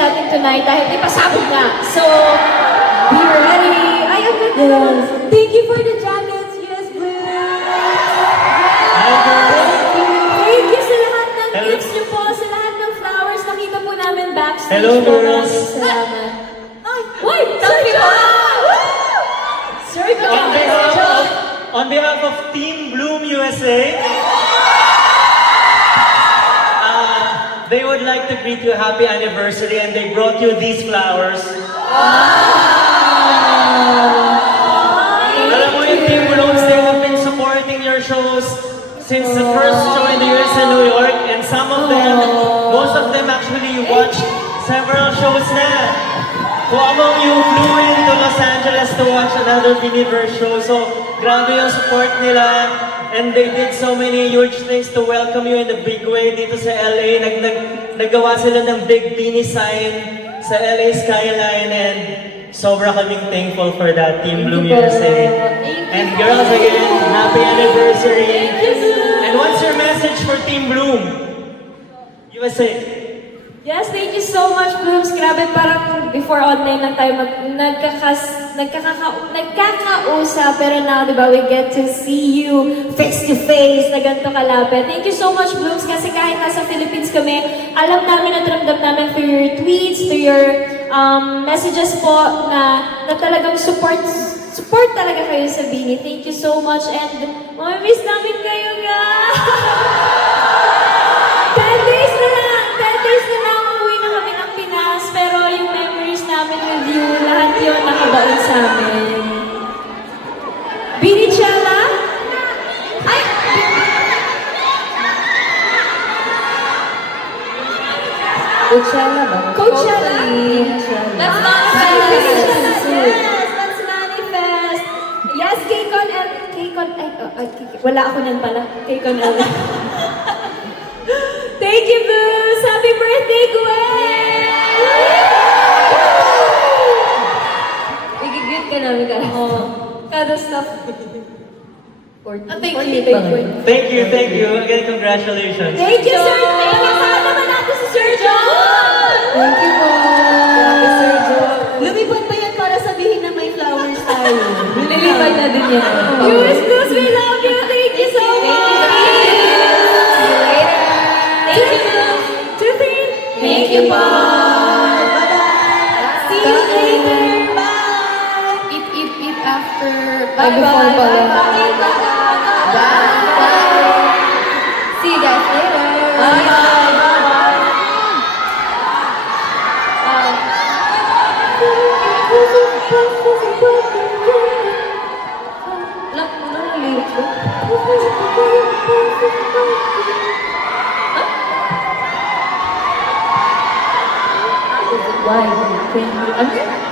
natin tonight dahil may pasabog na. So, be ready. Ay, ang ganda. Yes. Thank you for the jackets, US Blue. Thank you sa lahat ng Hello. gifts niyo po, sa lahat ng flowers. Nakita po namin backstage. Hello, po. girls. Maraming salamat. Ay, Uy! Sorry po! Sorry po. On behalf of Team Bloom USA, they would like to greet you happy anniversary and they brought you these flowers. Alam mo yung Team Bloom, they have been supporting your shows since the first show in the US in New York, and some of them, most of them actually watched several shows na. Who among you flew into Los Angeles to watch another Biniverse show? So, grabe yung support nila. And they did so many huge things to welcome you in a big way dito sa LA. Naggawa sila ng big Bini sign sa LA skyline, and sobra kaming thankful for that, Team Bloom USA. And girls, again, happy anniversary. And what's your message for Team Bloom USA? Yes, thank you so much, Blooms. Grabe, parang before online lang tayo nagkakausap. Pero now, di ba, we get to see you face to face na ganito kalapit. Thank you so much, Blooms, kasi kahit nasa Philippines kami, alam namin at ramdam namin through your tweets, through your messages po na talagang support talaga kayo sa Bini. Thank you so much, and mamimiss namin kayo, guys! 10 days na lang, uwi na kami ng Pinas, pero yung memories namin with you, lahat yun nakabaon sa amin. Binichella? Ay! Coachella ba? Coachella? Let's manifest! Yes, Let's manifest! Yes, K-Con L. Wala ako nan pala. K-Con L. Thank you, Booze! Happy birthday, Gwen! Igigit ka namin ka. Kada stuff. Thank you. Thank you. Again, congratulations. Thank you, Sir John! Kasama naman natin si Sir John! Thank you po. Grabe, Sir John. Lumipad pa yan para sabihin na may flowers tayo. Lilipad na din yan. US Blues, we love you! Thank you so much! Thank you! Thank you po! Bye-bye. See you later! Bye. Eat after. Bye-bye. Bye-bye. Bye. See you guys later. Why?